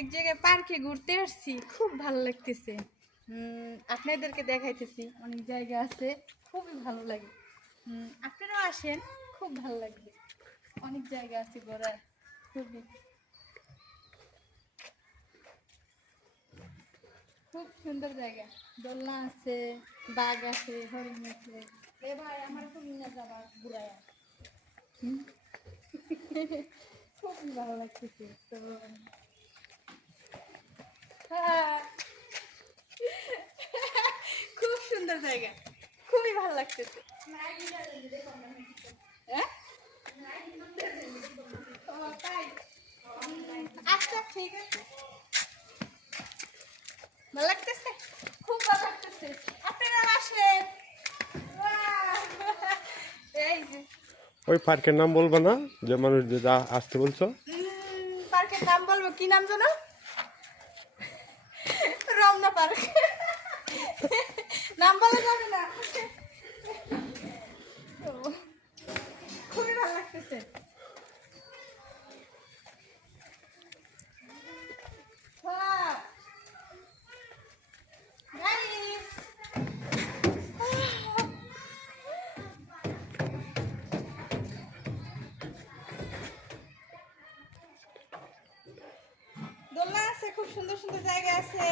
এক জায়গায় পার্কে ঘুরতে আসছি, খুব ভালো লাগতেছে। আপনাদেরকে দেখাইতেছি, অনেক জায়গা আছে, খুবই ভালো লাগে। আপনারাও আসেন, খুব ভালো লাগবে। অনেক জায়গা আছে ঘোরার, খুবই খুব সুন্দর জায়গা। দোলনা আছে, বাঘ আছে, হরিণ আছে। এ ভাই আমার খুব নিয়ে যাবা ঘুরায়া। খুবই ভালো লাগতেছে তো। হ্যাঁ, খুব সুন্দর জায়গা, খুবই ভালো লাগতেছে। হ্যাঁ? ও, তাই? আচ্ছা ঠিক আছে, ভালো লাগতেছে, খুব ভালো লাগতেছে। আপনারা আসেন। বাহ! এই যে ওই পার্কের নাম বলবো না, যে মানুষ যে আসতে বলছো। পার্কের নাম বলবো, কি নাম জানো? রমনা পার্ক। নাম বলা যাবে না। ও, খুবই ভালো লাগতেছে। বাহ! Guys! দোলনা আছে, খুব সুন্দর সুন্দর জায়গা আছে,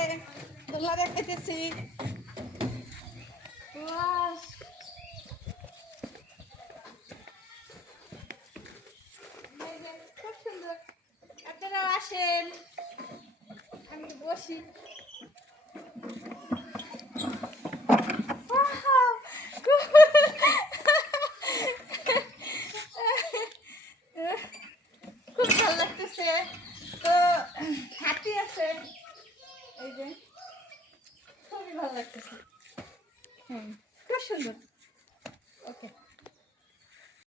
দোলনা দেখতেছি। বাহ! এই যে, খুব সুন্দর। আপনারাও আসেন, আমি বসি। Wow! খুব ভালো লাগতেছে তো। হাতি আছে, এই যে, খুবই ভালো লাগতেছে। খুব সুন্দর। ওকে।